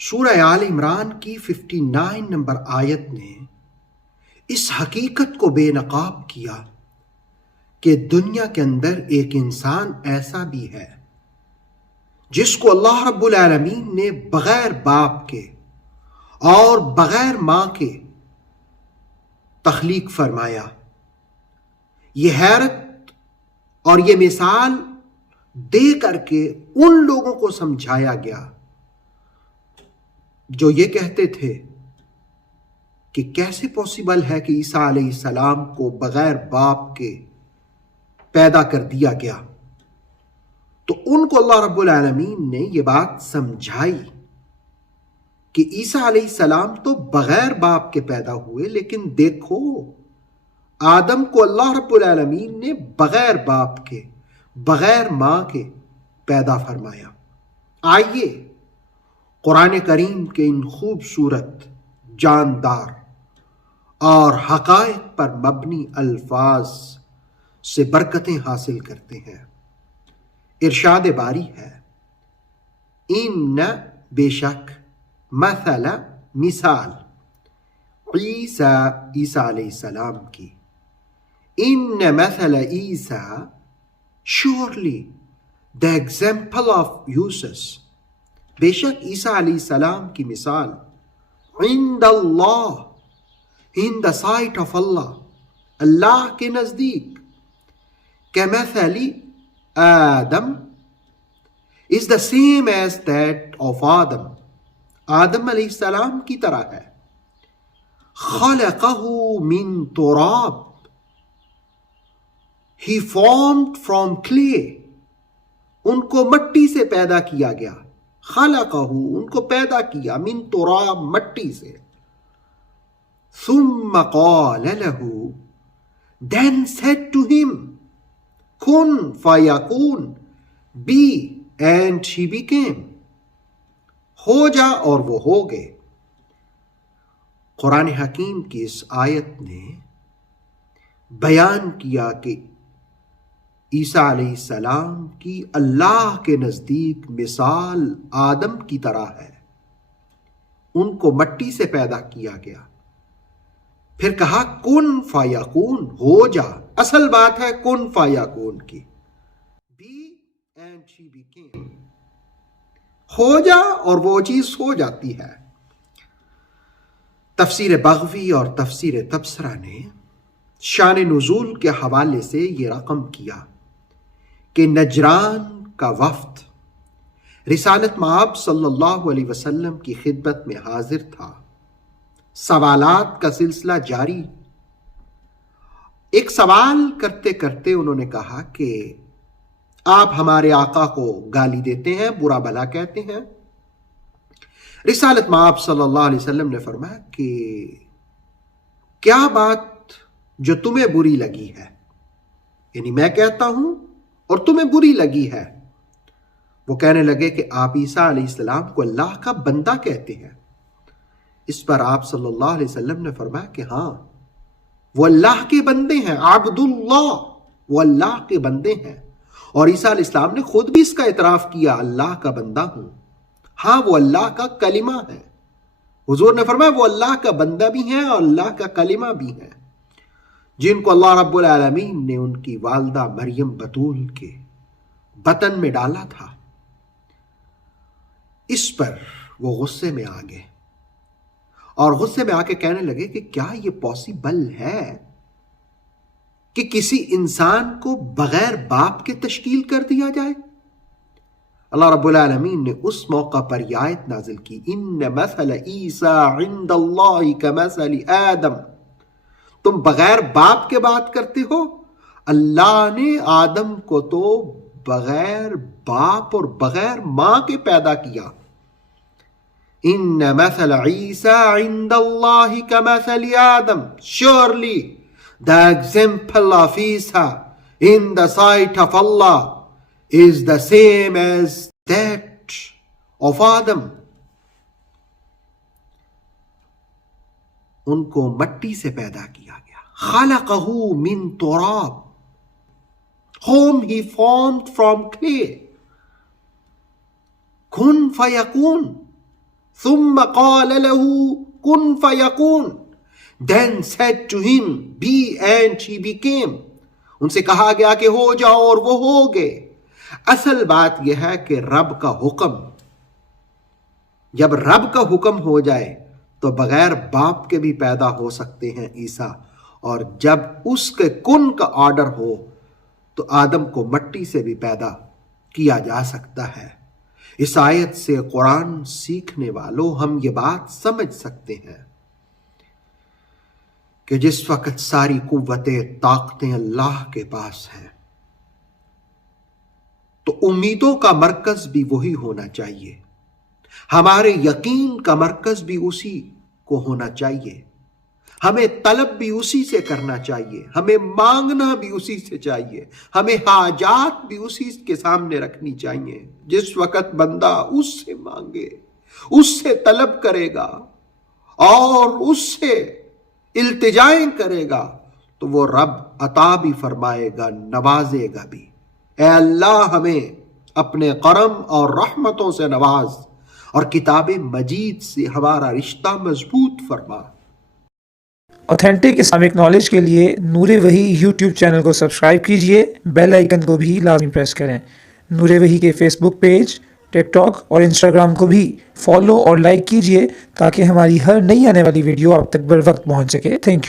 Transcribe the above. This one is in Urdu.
سورہ آل عمران کی 59 نمبر آیت نے اس حقیقت کو بے نقاب کیا کہ دنیا کے اندر ایک انسان ایسا بھی ہے جس کو اللہ رب العالمین نے بغیر باپ کے اور بغیر ماں کے تخلیق فرمایا۔ یہ حیرت اور یہ مثال دے کر کے ان لوگوں کو سمجھایا گیا جو یہ کہتے تھے کہ کیسے پاسبل ہے کہ عیسیٰ علیہ السلام کو بغیر باپ کے پیدا کر دیا گیا۔ تو ان کو اللہ رب العالمین نے یہ بات سمجھائی کہ عیسیٰ علیہ السلام تو بغیر باپ کے پیدا ہوئے، لیکن دیکھو آدم کو اللہ رب العالمین نے بغیر باپ کے بغیر ماں کے پیدا فرمایا۔ آئیے قرآن کریم کے ان خوبصورت، جاندار اور حقائق پر مبنی الفاظ سے برکتیں حاصل کرتے ہیں۔ ارشاد باری ہے، ان بے شک مثل مثال عیسیٰ علیہ السلام کی، ان مثل عیسیٰ surely the example of Jesus، بے شک عیسیٰ علیہ السلام کی مثال عند اللہ، in the sight of اللہ، اللہ کے نزدیک، کمثل آدم is the same as that of آدم، آدم علیہ السلام کی طرح ہے۔ خلقہ من تراب، he formed from clay، ان کو مٹی سے پیدا کیا گیا۔ خلقہ، ان کو پیدا کیا، من تراب، مٹی سے۔ ثم قال له، then said to him، کن فیکون، be and he became، ہو جا اور وہ ہو گئے۔ قرآن حکیم کی اس آیت نے بیان کیا کہ عیسیٰ علیہ السلام کی اللہ کے نزدیک مثال آدم کی طرح ہے۔ ان کو مٹی سے پیدا کیا گیا، پھر کہا کن فیکون، ہو جا۔ اصل بات ہے کن فیکون کی، be and she became، ہو جا اور وہ چیز ہو جاتی ہے۔ تفسیر بغوی اور تفسیر تبصرہ نے شان نزول کے حوالے سے یہ رقم کیا کہ نجران کا وفد رسالت مآب صلی اللہ علیہ وسلم کی خدمت میں حاضر تھا۔ سوالات کا سلسلہ جاری۔ ایک سوال کرتے کرتے انہوں نے کہا کہ آپ ہمارے آقا کو گالی دیتے ہیں، برا بھلا کہتے ہیں۔ رسالت مآب صلی اللہ علیہ وسلم نے فرمایا کہ کیا بات جو تمہیں بری لگی ہے، یعنی میں کہتا ہوں اور تمہیں بری لگی ہے؟ وہ کہنے لگے کہ آپ عیسیٰ علیہ السلام کو اللہ کا بندہ کہتے ہیں۔ اس پر آپ صلی اللہ علیہ وسلم نے فرمایا کہ ہاں، وہ اللہ کے بندے ہیں، عبد اللہ، وہ اللہ کے بندے ہیں۔ اور عیسیٰ علیہ السلام نے خود بھی اس کا اعتراف کیا، اللہ کا بندہ ہوں، ہاں وہ اللہ کا کلمہ ہے۔ حضور نے فرمایا وہ اللہ کا بندہ بھی ہیں اور اللہ کا کلمہ بھی ہیں، جن کو اللہ رب العالمین نے ان کی والدہ مریم بتول کے بطن میں ڈالا تھا۔ اس پر وہ غصے میں آ گئے اور غصے میں آ کے کہنے لگے کہ کیا یہ پاسبل ہے کہ کسی انسان کو بغیر باپ کے تشکیل کر دیا جائے؟ اللہ رب العالمین نے اس موقع پر یہ آیت نازل کی، ان مثل عیسیٰ عند اللہ کمثل آدم، تم بغیر باپ کے بات کرتے ہو، اللہ نے آدم کو تو بغیر باپ اور بغیر ماں کے پیدا کیا۔ ان مثل عیسیٰ عند اللہ کمثل آدم، surely the example of Isa in the sight of Allah is the same as that of Adam۔ ان کو مٹی سے پیدا کیا گیا۔ خلقہ من تراب، whom he formed from clay۔ کن فیکون، ثم قال له كن فيكون, then said to him be and he became. ان سے کہا گیا کہ ہو جاؤ اور وہ ہو گئے. اصل بات یہ ہے کہ رب کا حکم, جب رب کا حکم ہو جائے تو بغیر باپ کے بھی پیدا ہو سکتے ہیں عیسیٰ, اور جب اس کے کن کا آرڈر ہو تو آدم کو مٹی سے بھی پیدا کیا جا سکتا ہے. اس آیت سے قرآن سیکھنے والوں ہم یہ بات سمجھ سکتے ہیں کہ جس وقت ساری قوتیں طاقتیں اللہ کے پاس ہیں تو امیدوں کا مرکز بھی وہی ہونا چاہیے, ہمارے یقین کا مرکز بھی اسی کو ہونا چاہیے, ہمیں طلب بھی اسی سے کرنا چاہیے, ہمیں مانگنا بھی اسی سے چاہیے, ہمیں حاجات بھی اسی کے سامنے رکھنی چاہیے. جس وقت بندہ اس سے مانگے, اس سے طلب کرے گا اور اس سے التجائیں کرے گا تو وہ رب عطا بھی فرمائے گا, نوازے گا بھی. اے اللہ ہمیں اپنے کرم اور رحمتوں سے نواز اور کتاب مجید سے ہمارا رشتہ مضبوط فرما. اوتھینٹک اسلامک نالج کے لیے نور وحی یوٹیوب چینل کو سبسکرائب کیجئے, بیل آئیکن کو بھی لازمی پریس کریں. نور وحی کے فیس بک پیج, ٹک ٹاک اور انسٹاگرام کو بھی فالو اور لائک کیجئے تاکہ ہماری ہر نئی آنے والی ویڈیو آپ تک بر وقت پہنچ سکے. Thank you.